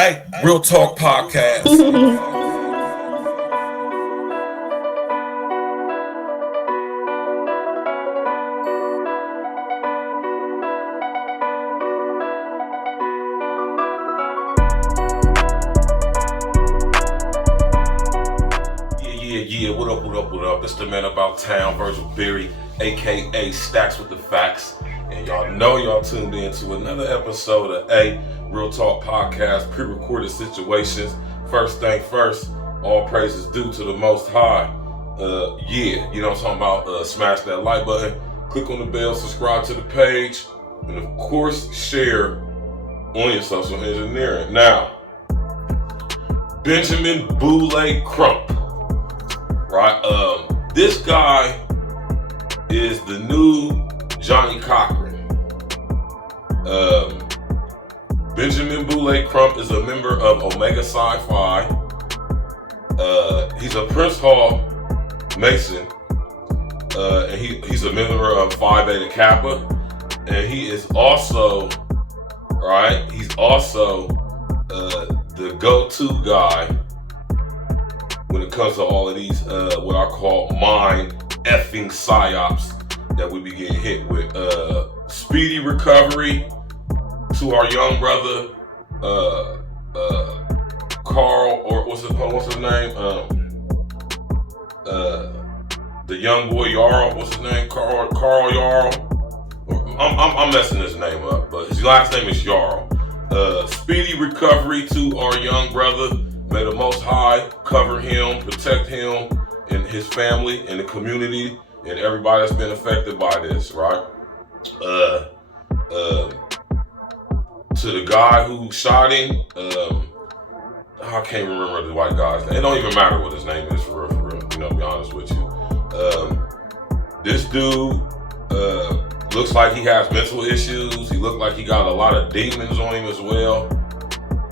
Hey, Real Talk Podcast. Yeah, what up? It's the man about town, Virgil, aka Stacks with the Facts. And y'all know y'all tuned in to another episode of Real Talk Podcast, pre-recorded situations. First thing first, all praises due to the Most High. You know what I'm talking about? Smash that like button, click on the bell, subscribe to the page, and of course, share on your social engineering. Now, Benjamin BOULE CRUMP. Right, this guy is the new Johnny Cochran. Benjamin BOULE CRUMP is a member of Omega Psi Phi. He's a Prince Hall Mason, and he's a member of Phi Beta Kappa, and he is also, he's also the go-to guy when it comes to all of these, what I call mind effing psyops that we be getting hit with. Speedy recovery to our young brother, Carl, or what's his name? The young boy Yarl, what's his name? Carl Yarl. I'm messing his name up, but his last name is Yarl. Speedy recovery to our young brother. May the Most High cover him, protect him and his family and the community and everybody that's been affected by this, right? To the guy who shot him, I can't remember the white guy's name. It don't even matter what his name is for real, you know, to be honest with you. This dude looks like he has mental issues. He looked like he got a lot of demons on him as well.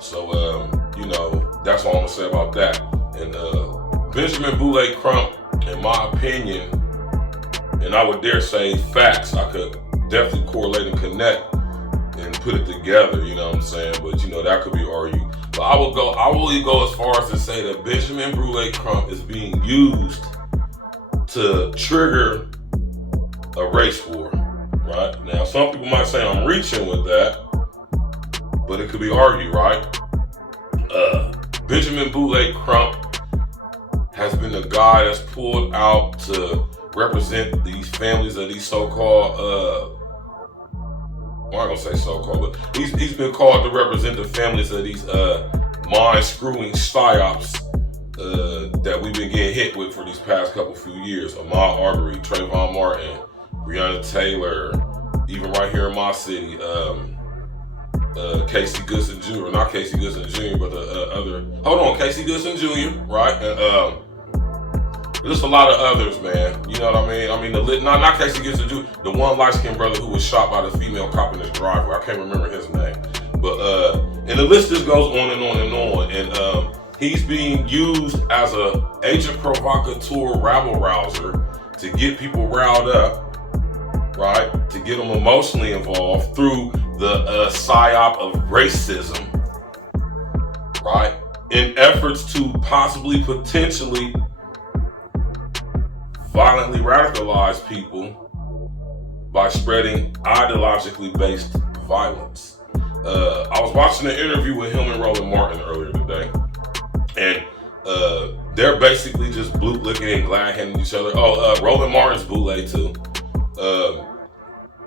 So, you know, that's all I'm gonna say about that. And Benjamin BOULE CRUMP, in my opinion, and I would dare say facts, I could definitely correlate and connect and put it together, you know what I'm saying? But you know, that could be argued. But I will go as far as to say that Benjamin BOULE CRUMP is being used to trigger a race war, right? Now, some people might say I'm reaching with that, but it could be argued, right? Benjamin BOULE CRUMP has been the guy that's pulled out to represent these families of these so-called, I'm not gonna say so-called, but he's been called to represent the families of these mind-screwing psyops that we've been getting hit with for these past few years. Ahmaud Arbery, Trayvon Martin, Breonna Taylor, even right here in my city, Casey Goodson Jr., not Casey Goodson Jr., but the Casey Goodson Jr., right? And there's a lot of others, man. You know what I mean? I mean, not Casey Goodson Jr., the one light-skinned brother who was shot by the female cop in his driveway. I can't remember his name. But, and the list just goes on and on and on. And he's being used as a agent provocateur, rabble rouser to get people riled up, right? To get them emotionally involved through the psyop of racism, right? In efforts to potentially violently radicalize people by spreading ideologically based violence. I was watching an interview with him and Roland Martin earlier today, and they're basically just licking and glad handing each other. Roland Martin's BOULE too.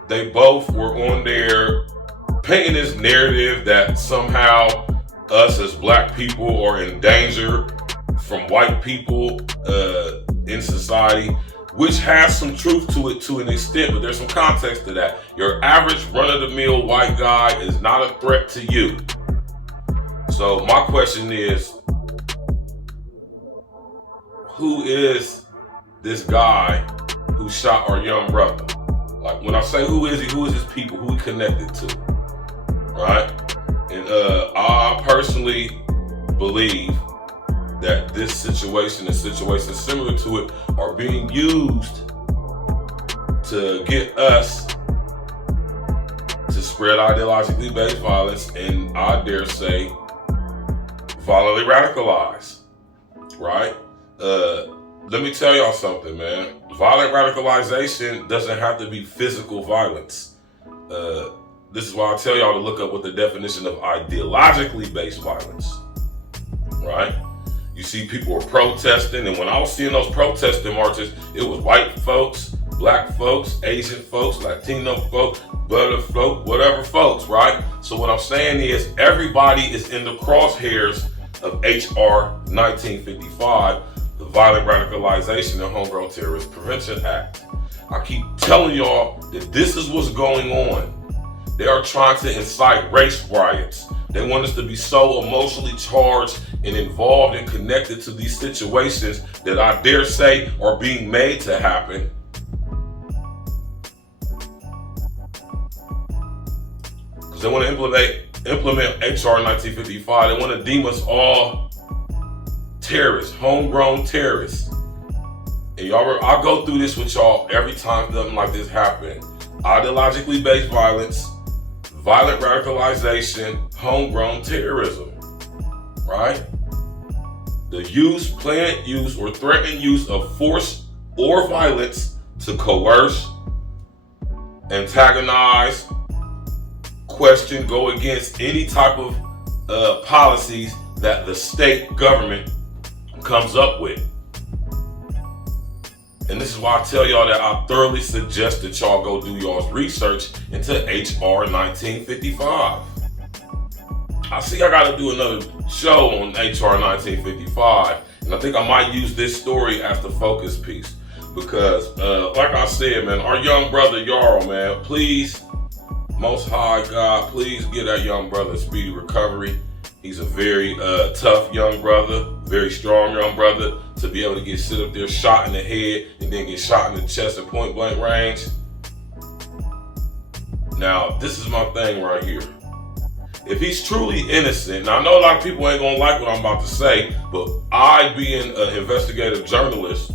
They both were on there painting this narrative that somehow us as black people are in danger from white people in society, which has some truth to it to an extent, but there's some context to that. Your average run-of-the-mill white guy is not a threat to you. So my question is, who is this guy who shot our young brother? Like, when I say who is he, who is his people, who he connected to, right? And I personally believe that this situation and situations similar to it are being used to get us to spread ideologically based violence, and I dare say violently radicalized, right? Let me tell y'all something, man. Violent radicalization doesn't have to be physical violence. This is why I tell y'all to look up what the definition of ideologically based violence, right? You see people are protesting, and when I was seeing those protesting marches, it was white folks, black folks, Asian folks, Latino folks, other folk, whatever folks, right? So what I'm saying is everybody is in the crosshairs of HR 1955, the Violent Radicalization and Homegrown Terrorist Prevention Act. I keep telling y'all that this is what's going on. They are trying to incite race riots. They want us to be so emotionally charged and involved and connected to these situations that I dare say are being made to happen. Because they want to implement HR 1955. They want to deem us all terrorists, homegrown terrorists. And y'all, I go through this with y'all every time something like this happens. Ideologically based violence, violent radicalization, homegrown terrorism, right? The use, planned use, or threatened use of force or violence to coerce, antagonize, question, go against any type of policies that the state government comes up with. And this is why I tell y'all that I thoroughly suggest that y'all go do y'all's research into HR 1955. I see I gotta do another show on HR 1955, and I think I might use this story as the focus piece. Because, like I said, man, our young brother YALL, man, please, Most High God, please give that young brother a speedy recovery. He's a very tough young brother, very strong young brother. To be able to get sit up there shot in the head and then get shot in the chest at point blank range. Now, this is my thing right here. If he's truly innocent, now I know a lot of people ain't gonna like what I'm about to say, but I being an investigative journalist,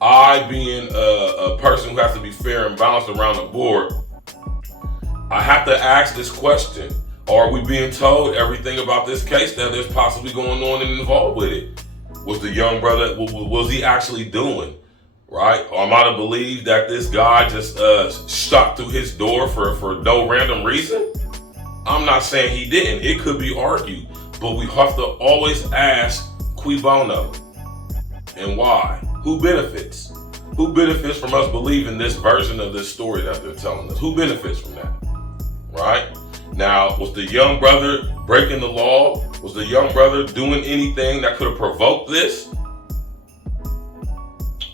I being a person who has to be fair and balanced around the board, I have to ask this question. Are we being told everything about this case that there's possibly going on and involved with it? Was the young brother, what was he actually doing, right? Or am I to believe that this guy just shot through his door for no random reason? I'm not saying he didn't. It could be argued, but we have to always ask cui bono and why. Who benefits? Who benefits from us believing this version of this story that they're telling us? Who benefits from that, right? Now, was the young brother breaking the law? Was the young brother doing anything that could have provoked this?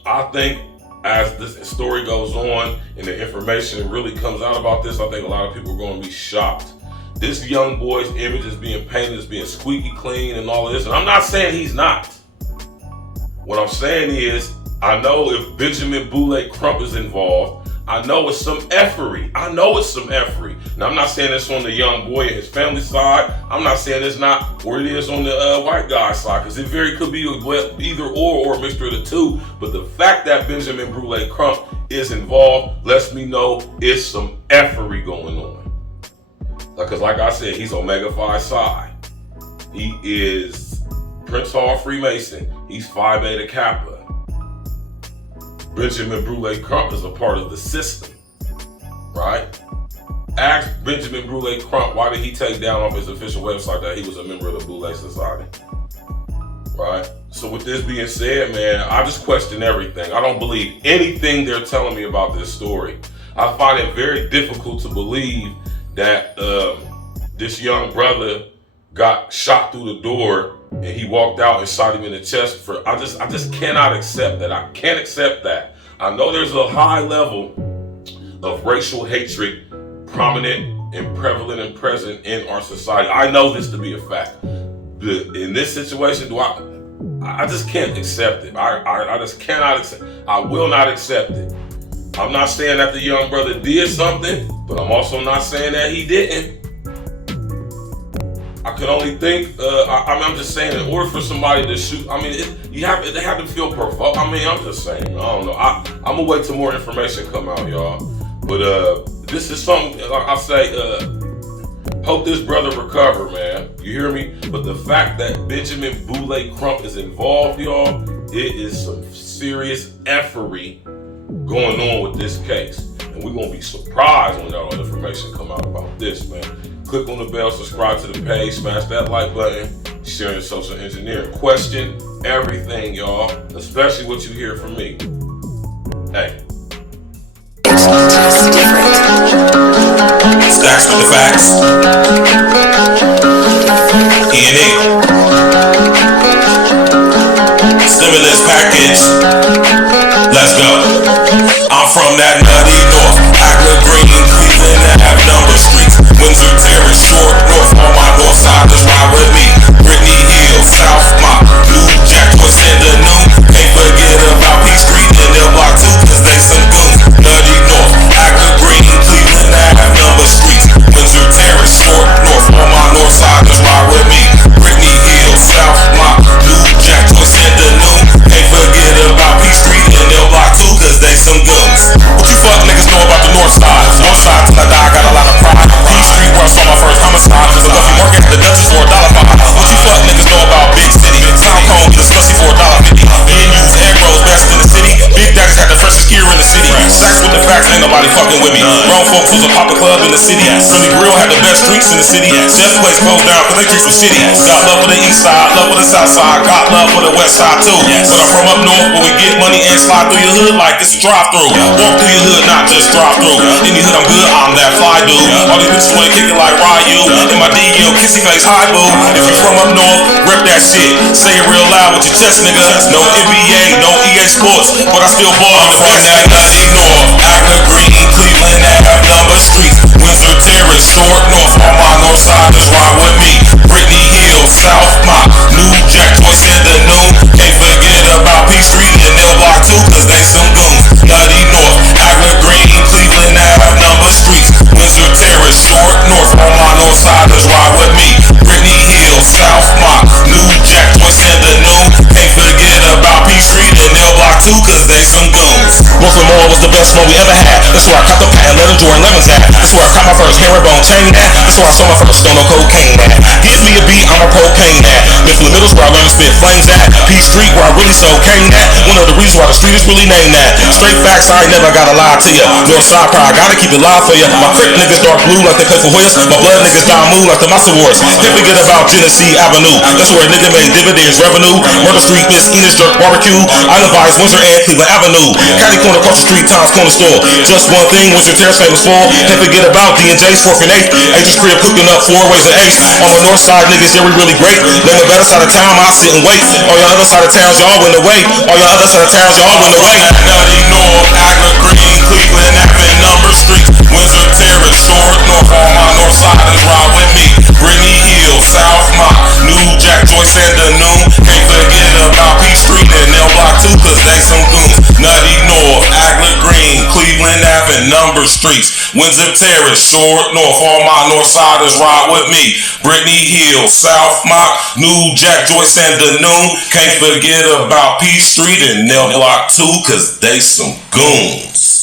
I think as this story goes on and the information really comes out about this, I think a lot of people are going to be shocked. This young boy's image is being painted as being squeaky clean and all of this, and I'm not saying he's not. What I'm saying is, I know if Benjamin BOULE CRUMP is involved, I know it's some effery. I know it's some effery. Now, I'm not saying it's on the young boy and his family side. I'm not saying it's not where it is on the white guy side, because it very could be either or a mixture of the two. But the fact that Benjamin BOULE CRUMP is involved lets me know it's some effery going on. Because like I said, he's Omega Phi Psi. He is Prince Hall Freemason. He's Phi Beta Kappa. Benjamin BOULE CRUMP is a part of the system, right? Ask Benjamin BOULE CRUMP, why did he take down off his official website that he was a member of the Boule Society, right? So with this being said, man, I just question everything. I don't believe anything they're telling me about this story. I find it very difficult to believe that this young brother got shot through the door and he walked out and shot him in the chest. I just cannot accept that. I can't accept that. I know there's a high level of racial hatred prominent and prevalent and present in our society. I know this to be a fact. But in this situation, I just can't accept it. I just cannot accept it. I will not accept it. I'm not saying that the young brother did something, but I'm also not saying that he didn't. I can only think, I'm just saying, in order for somebody to shoot, I mean, they have to feel provoked. I mean, I'm just saying, I don't know. I'm gonna wait till more information come out, y'all. But this is something, like I say, Hope this brother recover, man. You hear me? But the fact that Benjamin Boule Crump is involved, y'all, it is some serious effery going on with this case. And we're going to be surprised when that information come out about this, man. Click on the bell, subscribe to the page, smash that like button, share your social engineering. Question everything, y'all, especially what you hear from me. Hey. Stacks with the facts. E&E. Stimulus package. Let's go. I'm from that nutty north. Agla Green, Cleveland, and have number streets. Windsor Terrace, Short North. On my north side, just ride with me. Brittany Hill, South Mott, New Jack, Twist in the noon. Can't forget about P Street and L Block 2, cause they some goons. Nutty North, Agla Green, Cleveland, and have number streets. Windsor Terrace, Short North. On my north side, just ride with me. Brittany Hill, South Mott, New Jack, Twist in the noon. Can't forget about P Street and L Block 2, cause they some goons. What you fuck niggas know about the north side? North side till I die, got a lot of pride. P Street where I saw my first homicide. So if you work at the Dutchess for $1.05. What you fuck niggas know about Big City? Sound Cone, get a slushy for $1.50. Use egg rolls, best in the city. Big Daddies had the freshest gear in the city. Stacks with the facts, ain't nobody fucking with me. Grown folks was a Papa Club in the city. Sunny Grill had the best drinks in the city. Chef Place closed down cause they drinks was shitty. Got love for the east side, love for the south side. Got love for the west side too. But I'm from up north where we get money and slide through your hood like it's a drive-through. Walk through your hood, not just drive through. Any hood I'm good, I'm that fly dude. All these bitches wanna kick it like Ryu. In my DL, kissy face, hi boo. If you from up north, rep that shit. Say it real loud with your chest, nigga. No NBA, no EA Sports, but I still ball on the best that nutty north. Agla Green, Cleveland, and have number streets. Windsor Terrace, Short North. On my north side, just ride with me. Brittany Hill, South Mott, New Jack, Twist in the noon. Can't forget about P Street and L Block 2, cause they some goons. Nutty North, Agla Green, Cleveland, and have number streets. Windsor Terrace, Short North. On my north side, just ride with me. Brittany Hill, South Mott, New Jack, Twist in the noon. Can't forget about P Street and L Block 2, cause they some goons. Brooklyn Mall was the best one we ever had. That's where I caught the patent leather Jordan Lemons at. That's where I caught my first herringbone chain at. That's where I saw my first stone of cocaine at. Give me a beat, I'm a propane at. Mifflin Middle's where I learned to spit flames at. P Street where I really sold cane at. One of the reasons why the street is really named that. Straight facts, I ain't never gotta lie to ya. North side pride, gotta keep it live for ya. My Crip niggas dark blue like they play for Hoyas. My blood niggas die moon like the Massa Wars. Can't forget about Genesee Avenue. That's where a nigga made dividends revenue. Murder Street, Miss Enos Jerk Barbecue. Island Vibes, Windsor and Cleveland Avenue. Caddy Corner across the street, Tom's Corner Store. Just one thing, Windsor Terrace famous for. Can't forget about D&J's 4th and 8th. H's crib cooking up 4 ways and 8. On the north side, niggas, yeah, we really great. Name a better side of town, I sit and wait. All your other side of towns, y'all win away. All your other side of towns, y'all win away. Nutty North, Agla Green, Cleveland, having number streets. Windsor Terrace, Short North. On my north side, just ride with me. Brittany Hill, South Mott, New Jack, Joyce, and the noon. Can't forget about P Street and L Block 2, cause they some goons. Nutty North, Agla Green, Cleveland, having number streets. Windsor Terrace, Short North. On my north side, just ride with me. Brittany Hill, South Mott, New Jack, Joyce, and the noon. Can't forget about P Street and L Block 2, cause they some goons.